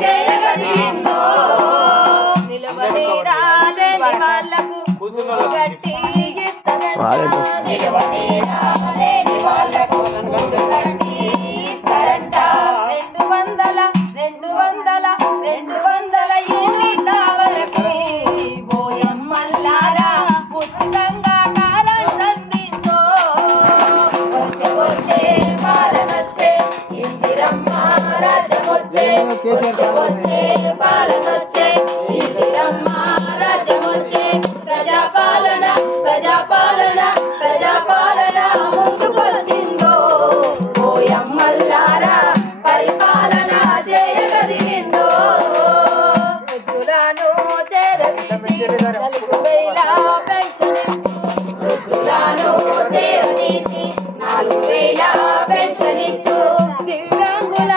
జయగలిగిందో నిలబడి రాలేని వాళ్ళకు గట్టి నిలబడి రాలేని వాళ్ళకు గట్టి ఇస్తారంట 200 యూనిట్ల వరకు ఓయమ్మల్లారా ఉచితంగా కరెంట్ అందిందో వచ్చే పాలనొచ్చే ఇందిరమ్మ రాజ్యమొచ్చే వచ్చే పాలనొచ్చే ఇందిరమ్మ రాజ్యమొచ్చే ప్రజాపాలన ప్రజాపాలన ప్రజాపాలన ముందుకొచ్చిందో ఓయమ్మల్లారా పరిపాలన చేయగలిగిందో వృద్ధులను చేరదీసి 4,000 పెన్షన్ వృద్ధులను చేరదీసి 4,000 పెన్షన్ ఇచ్చు దివ్యాంగుల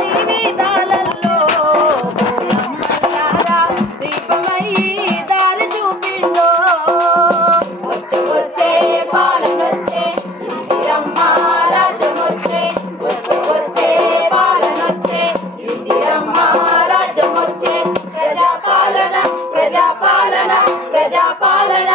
జీవితాలలో ఓయమ్మల్లారా దీపమై దారి చూపిందో వచ్చే పాలనొచ్చే ఇందిరమ్మ రాజ్యమొచ్చే వచ్చే పాలనొచ్చే ఇందిరమ్మ రాజ్యమొచ్చే ప్రజాపాలన ప్రజాపాలన ప్రజాపాలన